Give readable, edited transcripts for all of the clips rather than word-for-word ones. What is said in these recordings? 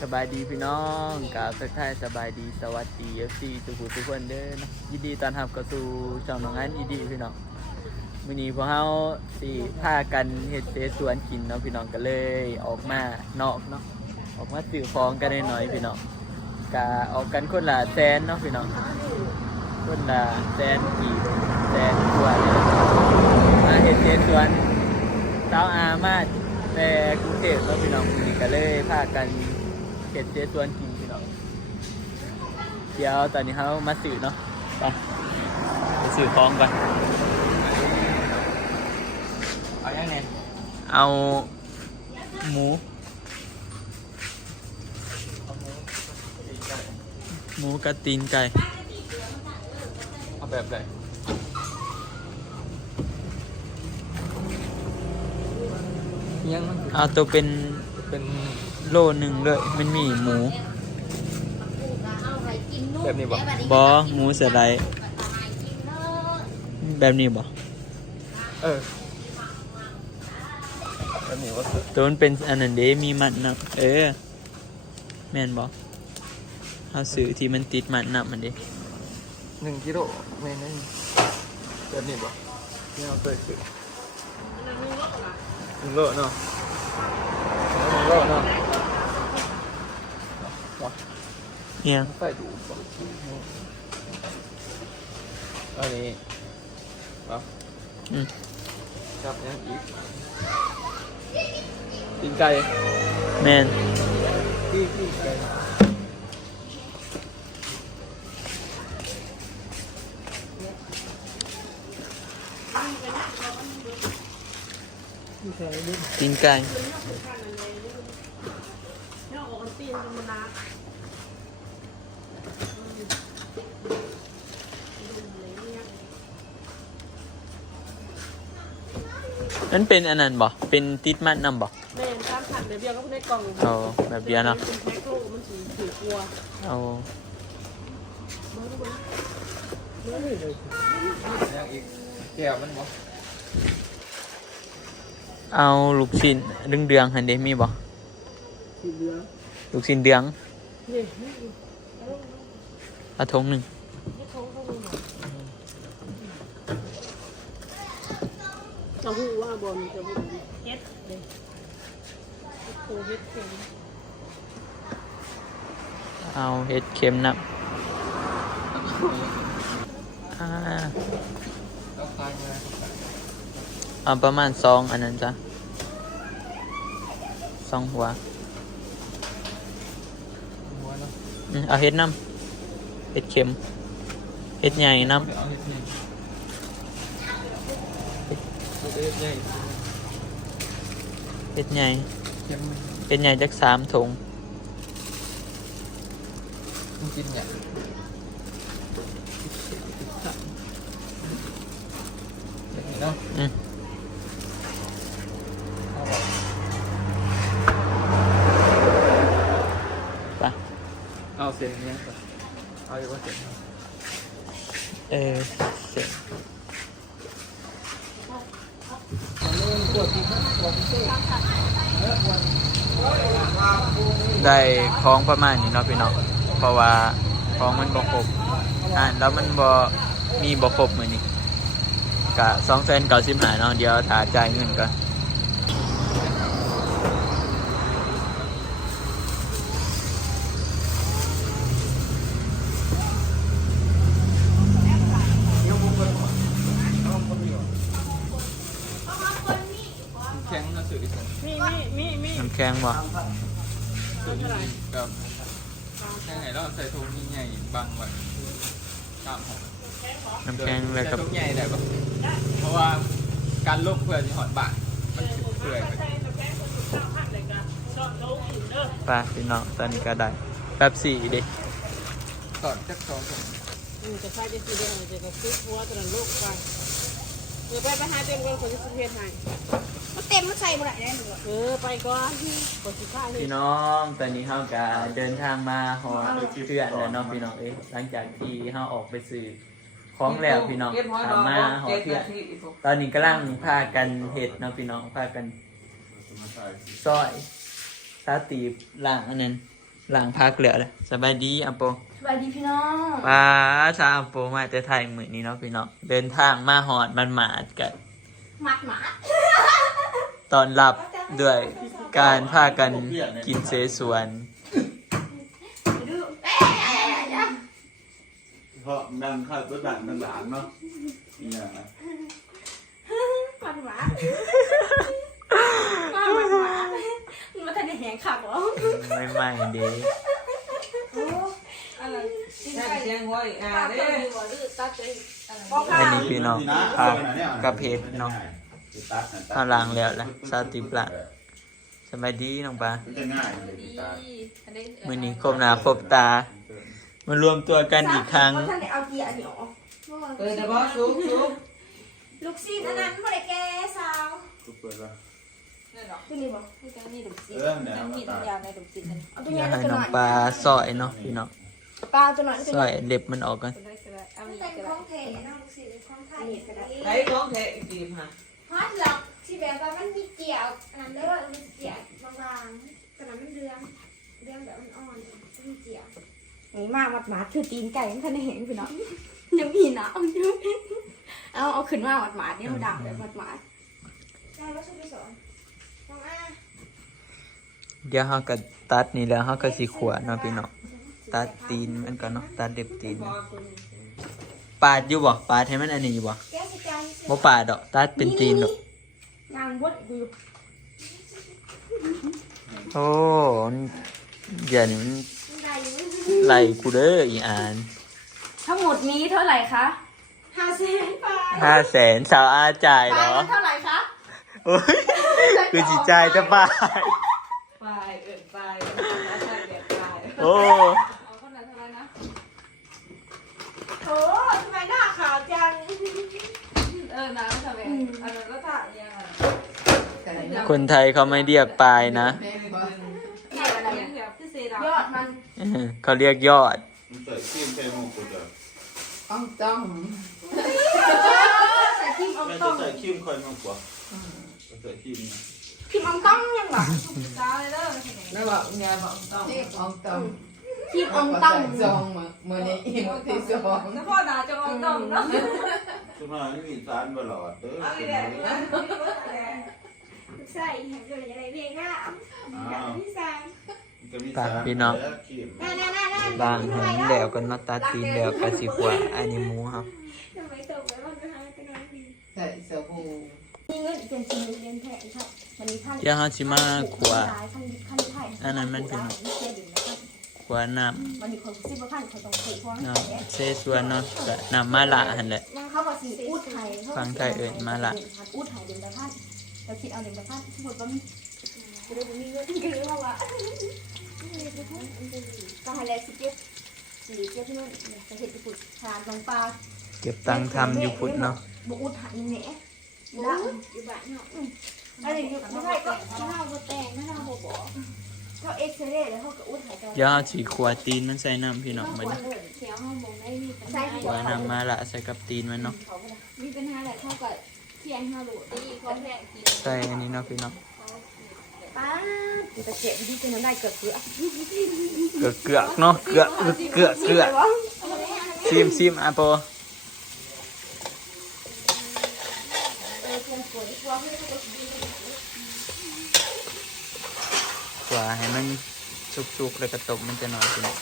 สบายดีพี่น้องกล่าวทักทายสบายดีสวัสดี FC ทุกผู้ทุกคนเด้อนะยินดีต้อนรับเข้าสู่ช่องน้องอันยินดีพี่น้องมื้อนี้พวกเฮาสิพากันเฮ็ดเสสวนกินเนาะพี่น้องก็เลยออกมานอกเนาะออกมาซื้อของกันหน่อยๆพี่น้องก็ออกกันคนละแสนเนาะพี่น้องคนละแสนกี่แสนกว่าเลยมาเฮ็ดเสสวนเช้าอามาแต่กรุงเทพเนาะพี่น้องมื้อนี้ก็เลยพากันเห็ดเจ๊สวนกินพี่น้องเดี๋ยวตอนนี้เขามาสื่อเนาะไปสื่อคลองกันเอาอย่างไงเอาหมูกระตีนไก่เอาแบบไหนยังเอาตัวเป็นโลหนึ่งเลยมันมีหมูแบบนี้บ่บอหมูสไลด์แบบนี้บ่แบบนี้ว่าตัวมันเป็นอันนั้นเด้มีมันนะแม่นบ่เอาซื้อที่มันติดมันนับมันเด้1 กิโลแม่นนี่แบบนี้บ่ที่เราเคยซื้อ1 โลเนาะ1 โลเนาะเนี่ยไปดูก่อนอันนี้ครับจับยังอีกตีนไก่แมนที่ไก่ตีนไก่นั่นเป็นอันนั้นบ่เป็นติดมันนำบ่แม่ตามขันแบบเดียวก็ในกล่องแบบเดียวเนาะเป็นแพ็คโลมันถือกลัวยังอีกแก้วมันบ่เอาลูกชิ้นเดืองๆหันเด้มีบ่ลูกชิ้นเดืองเอาถุงหนึ่งจะหูว่าบอลจะหูเฮ็ดเลยโคเฮ็ดเค็มเอาเฮ็ดเค็มนะเอาประมาณ2อันนั้นจ้ะ2 หัวเอาเฮ็ดน้ำเฮ็ดเค็มเฮ็ดใหญ่น้ำเฮ็ดใหญ่จัก3 ถุงกินเนี่ยเนาะไปเอาเสียงนี้ก่อนเอาอีกว่าเสียงเสียงได้ของประมาณนี้เนาะพี่น้องเพราะว่าของมันบ่ครบแล้วมันบ่มีบ่ครบมื้อนี้กะ295,000เนาะเดี๋ยวถ้าจ่ายเงินก่อนมีน้ำแข็งบ่กับแค่ไหนเราใส่ถุงใหญ่บังไว้น้ำแข็งเลยกับถุงใหญ่ได้ปะเพราะว่าการลบเพื่อที่หอดบาทมันเปื่อยไปพี่น้องตอนนี้ก็ได้แป๊บ4ดิตอนจัก2จะใส่จะสีแดงจะกับซื้อหัวตอนลูกไปเดี๋ยวไปหาเต็มก่อนคนที่สุเทศให้มันเต็มมันใส่หมดเลยไปก่อนพี่น้องตอนนี้เฮาก็เดินทางมาหอเพื่อนแล้วเนาะพี่น้องหลังจากที่เฮาออกไปซื้อของแล้วพี่น้องทำมาหอเพื่อนตอนนี้กำลังพากันเฮ็ดเนาะพี่น้องพากันซอยสาตีบล่างอันนั้น หลังพักเหลือเลยสบายดีอัปโป สวัสดีพี่น้อง ป้าชาอัปโปมาแต่ไทยมื้อนี้เนาะพี่น้องเดินทางมาหอดมันหมาดกัน หมัดหมา ตอนรับด้วยการพากันกินเสสวน ดู เพราะดังเข้าตัวดังดังหลานเนาะเนี่ย หมัดหมาหมัดหมามันทันได้แหงขับเหรอ ไม่เด้ อะไร ใช่เสียงหัวอีกอ่ะเด้ อันนี้พี่น้องพากระเพชรเนาะเอาล้างแล้วล่ะซาติปละสบายดีน้องปลา มันจะง่ายเลยติดตา มื้อนี้ครบหน้าครบตามารวมตัวกันอีกครั้ง ท่านได้เอาเกียร์เหนียว เปิดแต่บ่ซุก ลูกซีนอันนั้นไม่ได้แก้สาว ทุกเปิดว่า ตัวนี้บอก เนี่ยตา เอาตัว อ ใหญ่ ย่า แล้ว ให้ ตัว น้ น้ อง อย ปลาซอยเนาะพี่น้อง ปลาตัวน้อยตัว ซ ให อ ญ่ ยเล็บมันออกกัน มันแต่งของเทน้องลูกซีนของไทยก็ได้ ไอ้ของแท้อีกทีค่ะ ฮอตหรอกที่แบบว่ามันมีเกี่ยวอันนั้นเลยมันเกี่ยวบางๆแต่นั้นมันเรืองแบบอ่อนๆมีเกี่ยวนี่มาหมัดหมาคือตีนไก่มันทันได้เห็นพี่น้องยังมีน้ำอยู่เอาขึ้นมาหมัดหมาเนี่ยมันดังแบบหมัดหมาได้ว่าชุดที่สองน้องอา เดี๋ยวเฮาก็ตัดนี่แล้วเฮาก็สิขวดเนาะพี่น้องตัดตีนมันก็เนาะตัดเล็บตีนปาดอยู่บ่ปาดให้มันอันนี้อยู่บ่ แก้สิใจ บ่ปาดดอกตัดเป็นตีนดอก นางบดอยู่ โอ้เดี๋ยวนี้มัน ได้อยู่ ไล่กูเด้ออีอ่าน ทั้งหมดนี้เท่าไหร่คะ500,000 บาท 500,000สาวอาจ่ายเหรอ เท่าไหร่คะ โอ้ยคือสิจ่ายจะบาท ไปเอิ้นไปใช่แบบไป โอ้ เอาคนไหนเท่าไหร่นะ โอ้ทำไมหน้าขาวจัง น้ำทำไมอันนั้นก็ถ่ายยัง คนไทยเขาไม่เรียกปลายนะ ใช่อะไร เดี๋ยวพี่เซดาย อดมัน เขาเรียกยอด มันใส่ครีมใส่หมวกกูจะ ต้อง ใส่ครีมออง แม่ ต้ จะ อง ใส่ครีมคอยมากกว่าใส่ครีมนะ ครีมอองต้องยังหรอ ตาเลยเด้อแล้วบอกยายบอกต้อง ครีมอองต้อง มือนี้อีกที่สอง แล้วพ่อด่าจะอองต้องเนาะ สุดท้ายนี่มีสารบลอดเด้อ เอาอีแดงนะ ใส่เห็นเลยอะไรเรียกว่าพี่แซม จะมีสารครีม บางเห็นแล้วก็นัดตัดตีนแล้วก็สิขวดอันนี้หมูครับ ทำไมตกไว้วันไปหาไปนอนดี ใส่สบู่ มีเงินเป็นจริงเรียนแท้ครับวันนี้ท่าน เดี๋ยวเฮาสิมาขวด ท่านไทย อันนั้นมันเป็นขวดน้ วันนี้คนซิบท่านเขาต้องคุยเพราะ ำเนาะเสสวนเนาะก็น้ำมาละหั่นแหละ ยังเขาบอกสีอูดไทยอูดไทยเด่นแต่ท่านเราคิดเอาเด่นแต่ท่านที่หมดว่ามีจะได้มีเงินกันหรือว่าก็ให้แลสิเก็บสีเก็บที่นู่นจะเห็นญี่ปุ่นทานลงปลา เก็บตังค์ทำอยู่พุทธเนาะ บุอูดหายแหน่ละอยู่บ้านเนาะอะไรอยู่ไม่ใช่ก็ที่เราบ่แต่งนะเราบ่บอกเขาเอ็กซเรย์แล้วเขาก็อูดหายใจ เดี๋ยวเฮาสิขวดตีนมันใส่น้ำพี่น้องบัดนี้ เสียงเขาบอกได้มีปัญหา ขวดน้ำมาละใส่กับตีนมันเนาะ มีปัญหาอะไรเขาก็เที่ยงเขาหลุดดีเขาแพงกิน ใส่อันนี้เนาะพี่น้อง ป้าตะเกียบที่จะมันได้เกือบเกือบ เกือกเนาะเกือกซิมอาโปขวาให้มันสุกๆแล้วก็ตกมันจะนอนพี่น้อง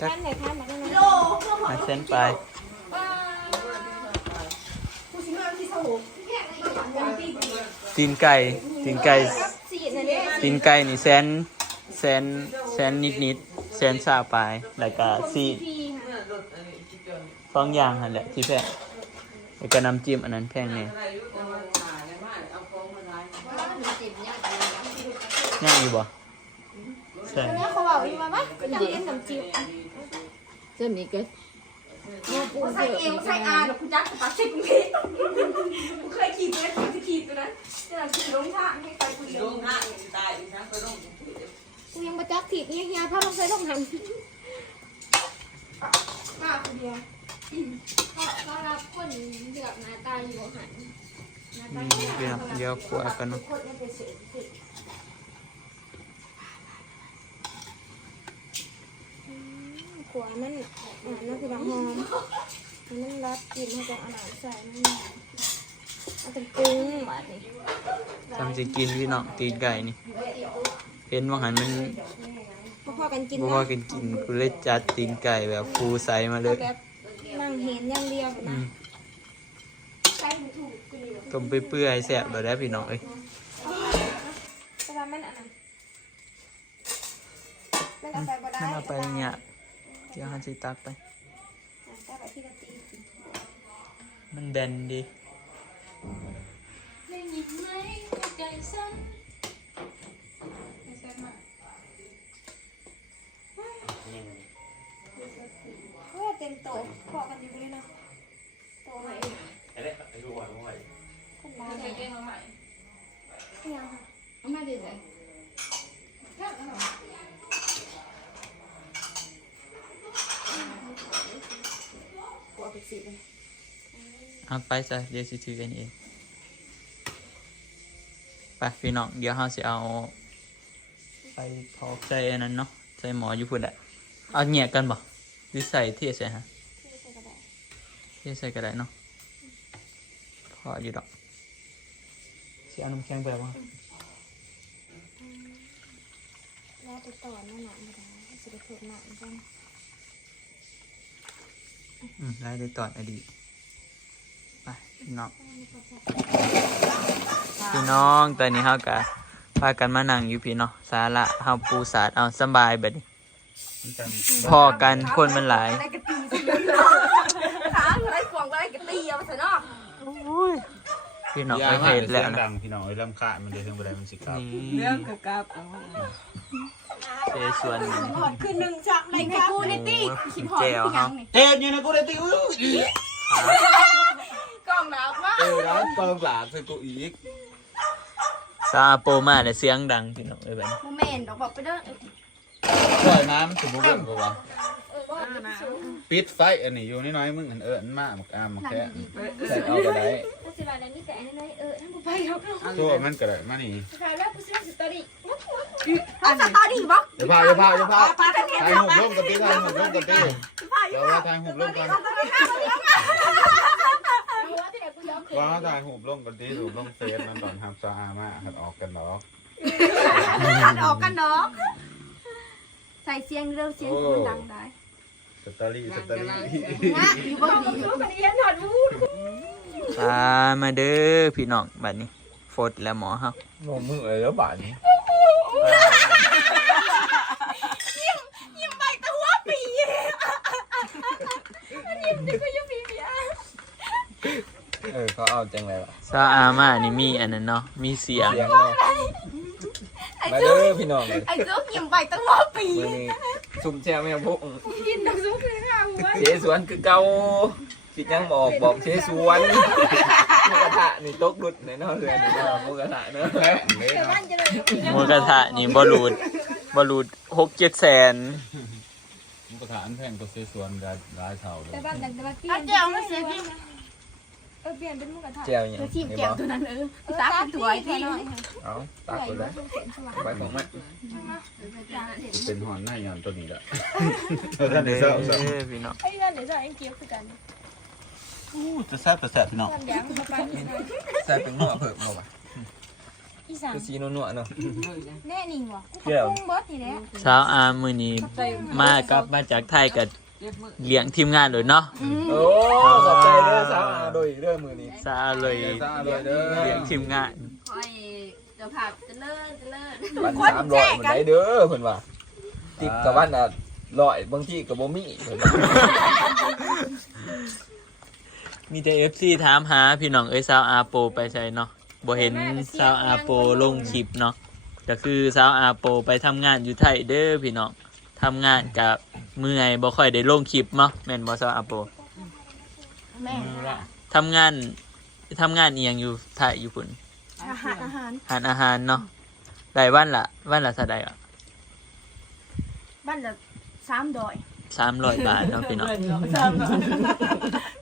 จัก ไหนคะมาได้ไหมโล มาเส้นไป ผู้ชิมเอาที่สมุนแค่ไหนยังตี ตีนไก่ตีนไก่ สีนั่นเอง ตีนไก่นี่แสนนิดแสนซาปลายแล้วก็ซีฟองยางหั่นแหละที่แพงแล้วก็น้ำจิ้มอันนั้นแพงแน่ย่างอยู่บ่ใช่ แล้วเขาบอกว่าว่าก็ยังเล่นน้ำจิ้ม เส้นนี้ก็ ใส่เอวใส่อาหรือคุณจักรปักเช็คมีกูเคยขี่เพื่อนจะขี่ตัวนั้นจะขี่ลงทางให้ไปกู ลงห้างตายอีกนะไปลง กูยังมาจักถีบเฮียพาลงใส่ลงหัน เ ดียวเขารับคนเดือดหน้าตาอยู่หันหน้าตา พี่น้องเดี๋ยวขวกันเนาะ คนเนี่ยไปเสพติดขวามันนั่นคือบางหอมมันรับกินให้กับอาหารใส่นั่นมันเป็นปรุงแบบนี้ ทำสิกินพี่น้องตีนไก่นี่เห็นว่าหันมัน พอกันกิน บ่พอกินกูเลยจัดตีนไก่แบบฟูใสมาเลย แบบนั่งเห็นอย่างเดียว อื นะ ม ใส่ถูกกูดี ต้มเปื่อยๆแซ่บแบบได้พี่น้องเอ้ย แต่ว่ามันอันนั้นมันเอาไปบ่ได้ นั่นเอาไปเนี่ยเดี๋ยวหันสิตักไป แต่แบบที่กะตี มันแบนดี ได้ยินไหมใจสั่นเต็มโต๊ะพอกันอยู่เลยเนาะโต๊ะไหนคนร้านเก่งมาใหม่ยังค่ะ มาดิเลย หัวไปสิเลย เอาไปซะเดี๋ยวสิถือกันเองไปพี่น้องเดี๋ยวเฮาสิเอาไปทอกใส่อันนั้นเนาะใส่หมออยู่พุ่นแหละเอาแยกกันบ่หรือใส่เทใส่ฮะเทใส่ก็ได้เนาะพออยู่ดอกสิเอาน้ำแข็งไปบ่ แล้วไปต่อหน้าหนังไปได้สิไปถูกหนังกัน ไล่ได้ตอนอดีตไปพี่น้องตอนนี้เฮากะพากันมานั่งอยู่พี่เนาะศาลาเฮาปูสาดเอาสบายบัดนี้พอกันคนมันหลาย ได้กระตีสิขาอะไรกวางอะไรกระตีเอาไปซะเนาะ พี่น้องไปเห็นแล้วนะ ดังพี่น้องไอ้ลำขาดมันเดือดขึ้นไปได้มันสิครับ นี่ เรื่องกับเอา เจส่วนหนึ่ง หอดคือหนึ่งจากในกูในตี้คิดหอด แจว คือ เฮา ยังนี่ เจ็บอยู่นะกูได้ติว กล้องหนาวมาก ร้านเปิงหลานใส่กูอีก ซาโปมาแต่เสียงดังพี่น้องเอ้ยบัดนี้ โมเมนต์บอกไปเด้อ ปล่อยน้ำถึงบุ้งกูวะ บอกไปสูง ปิดไฟอันนี้อยู่น้อยมึงอันมากมากแค่ใส่เอาก็ได้ ก็สิบาทนี้แต่อันนั้นท่านผู้ไปเขาเขา ตัวมันก็ได้มานี่ ขายแล้วกูซื้อสตอรี่สตอรี่บอก เดี๋ยวพาถ่ายหุบลงกันตีถ่ายหุบลงกันตีเราถ่ายหุบลงกันว่าถ่ายหุบลงกันตีหุบลงเฟซมันตอนทำซาอามาหัดออกกันหรอ ขัดออกกันเนาะใส่เสียงเร็วเสียงมันดังได้ สตอรี่ นะอยู่บ้านอยู่กันเรียนหอดวูด มาเด้อพี่น้องบัดนี้ฟดแล้วหมอเฮา งงมือเลยแล้วบ้านนี้ ยิ้มไปแต่หัวปีมันยิ้มแต่ก็ยังปีเบีย เขาเอาจังเลย ซาอามานี่มีอันนั้นเนาะมีเสียง มาเด้อพี่น้องเลย ไอ้ซุกยิ้มไปแต่หัวปี วันนี้ซุ่มแช่แม่พวก กินน้ำซุปเลยค่ะหัว เชสวนคือเก่าปิดยังบอกเชสวนหมูกระทะนี่ตกดุดในนอกเรือนี่เนาะหมูกระทะเนาะ แต่บ้านจะเลย หมูกระทะนี่บ่รูด6-7 แสน มันก็ถามแพงก็ซื้อสวนร้ายเท่าเลย แต่บ้านแต่บ้านเปลี่ยนเจ้าไม่เสียพี่เปลี่ยนเป็นมุกกระทะ แจ่วอย่าง ทีมแก้วตัวนั้นตาเป็นตัวไอ้ที่ เอาตักไปเลยไปของแม่ เป็นหอนหน้าหย่อนตัวนี้แหละ มาเด้อพี่น้อง ไอ้นั่นเดี๋ยวจะไอ้เกี๊ยวคือกัน จะแซ่บพี่น้อง ทำยางมาปั้น ใส่เป็นหัวเพิ่มเอาวะ อีสาน คือสีนัวๆเนาะ แน่นิ่งวะกูก็ปุ้งเบิร์ดนี่แหละ เช้าอามื้อนี้มาจากไทยกับเลี้ยงทีมงานเลยเนาะ โอ้ขอบใจเด้อสาวอาโดยเด้อมือนี้ ซาเลย สาวอาโดยเด้อ เลี้ยงทีมงาน คอยเดี๋ยวผักจะเลิศ วัน300มันได้เด้อเพิ่นว่าติดกับวันน่ะ100บางทีก็บ่มีเพิ่นว่า มีแต่ FC ถามหาพี่น้องเอ้ยซาวอาโปไปใช่เนาะบ่เห็นซาวอาโปลงคลิปเนาะก็คือซาวอาโปไปทำงานอยู่ไทยเด้อพี่น้องทำงานกับเมื่อยบ่ค่อยได้ลงคลิปเนาะแม่นบ่ซาวอาโป แม่ ทำงานอีหยังอยู่ไทยอยู่พุ่น อาหาร หารอาหารเนาะได้วันละเท่าใดอ่ะ บ้านละ3 ดอย 300 บาทเนาะพี่น้อง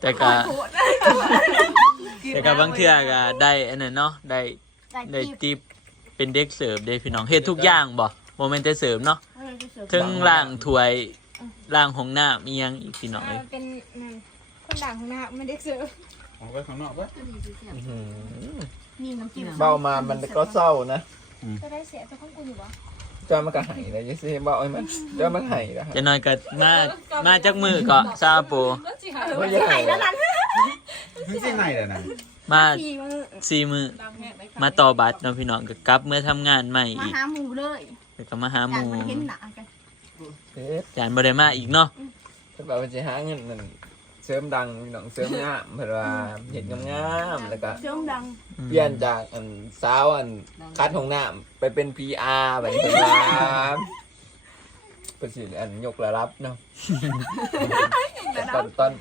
แต่ก็บางเทื่อก็ได้อันนั้นเนาะได้ติปเป็นเด็กเสิร์ฟเด้พี่น้องเฮ็ดทุกอย่างบ่บ่แม่นแต่เสิร์ฟเนาะถึงล้างถ้วยล้างห้องน้ำอีหยังอีกพี่น้องเอ้ย เป็นคนด่างของหน้าไม่ได้เสิร์ฟ ออกไปข้างนอกปะ มีน้ำจิ้ม เบามามันก็เศร้านะ ก็ได้เสียแต่ของกูอยู่บ่ จอยมันก็หายเลยยังสิเบาไอ้มันจอยมันหายแล้ว จะน้อยก็มาจากมือก็ซาโป ไม่ใช่หายแล้ว ไม่ใช่ไหนเลยนะ มา สี่มื้อ 4 มื้อมาต่อบัตรเนาะพี่น้องก็กลับเมื่อทำงานใหม่ มา อีก หาหมูเลย แล้วก็มาหาห จาน มู่ มันเห็นหนากัน เอ๊ะ จานบ่ได้มาอีกเนาะ ถ้าแบบว่าจะหาเงินนั่นเสริมดังพี่น้องเสริมงามเพื่อว่าเห็นงามๆแล้วก็ เสียงดัง เปลี่ยนจากอันสาวอันคัดของน้ำไปเป็น PR แบบนี้เป็นว่าเป็นสิอันยกระดับเนาะ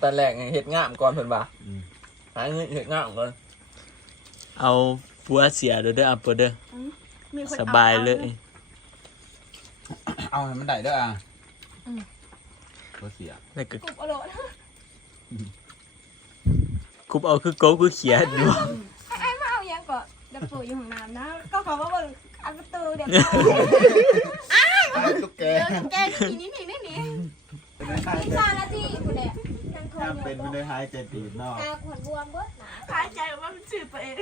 ตอนแรกเฮ็ดงามก่อนเพิ่นว่าหาเงินเฮ็ดงามก่อน เอาผัวเสียเด้ออัปเปอร์เด้อ มีคน สบายเลย เอาให้มันได้เด้ออ่ะก็เสีย แล้วก็ กบอร่อย คุบเอาคือโกคือเขียนอยู่ ไอ้มาเอายังก็ดับเบิลอยู่ห้องน้ำนะก็ขอว่าเบิ่งอันประตูเดี๋ยว ตุ๊กแก แกนี่3 นาทีคุณเนี่ยนั่งคอยอยู่ เป็นไม่ได้หายใจตีบนอก ตาขวัญบวมเบิดหนา หายใจว่ามันจืดไปเอง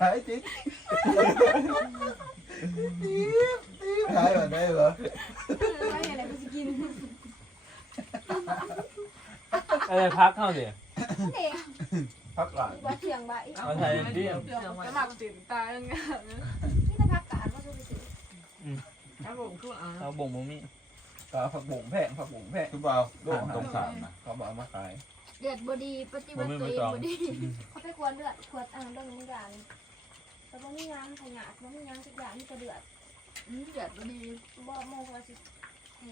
หายจริงหายแบบได้เหรอ ไม่อะไรกูจะกิน อะไรพักเข้าสิ เด็ก พักหลัง ว่าเสียงใบ เอาไทยดิ จะหมักตื่นตาอย่างเงี้ย นี่จะพักกาดว่าจะไปซื้อ ครับผมคืออ่ะ เอาบ่งบ่มี ก็ผักบุ๋งแพงผักบุ๋งแพง ทุกเบาลูกตรงสามนะ เขาบอกเอามาขาย เดือดบดีปฏิบัติตัวเองบดีเขาไปกวนเลือดขวดเรื่องนี้กันแต่บ่มีงานขยะบ่มีงานสักอย่างที่จะเดือดเดือดบดีบ่โมโหสิ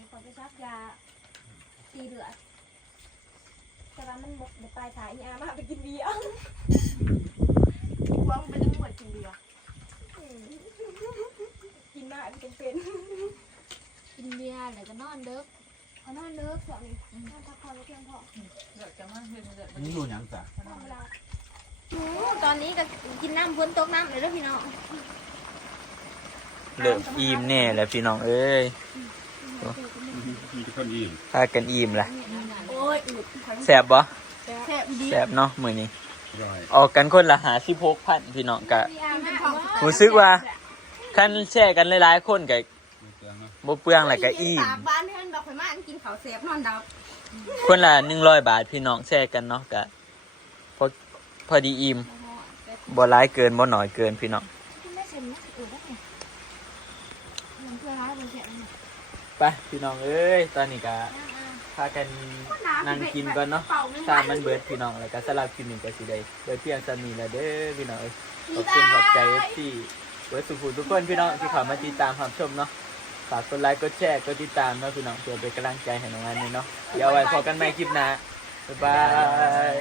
ขอไปซักยาตีเดือดแต่ว่ามันหมดเดี๋ยวปลายสายยามาไปกินเบียร์ ว่ามันเป็นหมวดจริงดีอ่ะ กินมากเป็นเป็นกินเบียร์แล้วก็นอนเลิกเอานอนเลิกสองนอนพักผ่อนแล้วเพียงพอ เดี๋ยวจะมาเห็นเดี๋ยว นี่ดูยังจ้ะ ตอนนี้ก็กินน้ำพ้นตกน้ำเลยเด้อพี่น้อง เริ่มอิ่มแน่แล้วพี่น้องเอ้ย มีคนอิ่ม พากันอิ่มละ โอ้ยอืด แซ่บบ่ แซ่บดี แซ่บเนาะมื้อนี้ อร่อย ออกกันคนละ56,000พี่น้องก็ พี่อาร์มของ รู้สึกว่าคันแชร์กันหลายๆคนก็ เตือนเนาะ บ่เปลืองแล้วก็อิ่ม บ้านเพื่อนบอกข่อยมาอันกินข้าวเสียบนอนดับ คนละ100 บาทพี่น้องแชร์กันเนาะก็พอดีอิ่มบ่หลายเกินบ่น้อยเกินพี่น้อง กินได้เซ็นนะอืดได้ไงมันเพื่อให้มันเสีย ไปพี่น้องเอ้ยตอนนี้ก็พากันนั่งกินก่อนเนาะตามมันเบิดพี่น้องแล้วก็สลับกินหนึ่งก็สิได้เบิดเพียงสามีแล้วเด้อพี่น้องเอ้ยขอบคุณขอบใจ FC เบิดสุขุทุกคนพี่น้องที่เข้ามาติดตามรับชมเนาะฝากกดไลค์กดแชร์กดติดตามเนาะพี่น้องเพื่อเป็นกำลังใจให้น้องอันนี้เนาะเดี๋ยวเอาไว้พบกันใหม่คลิปหน้าบ๊ายบาย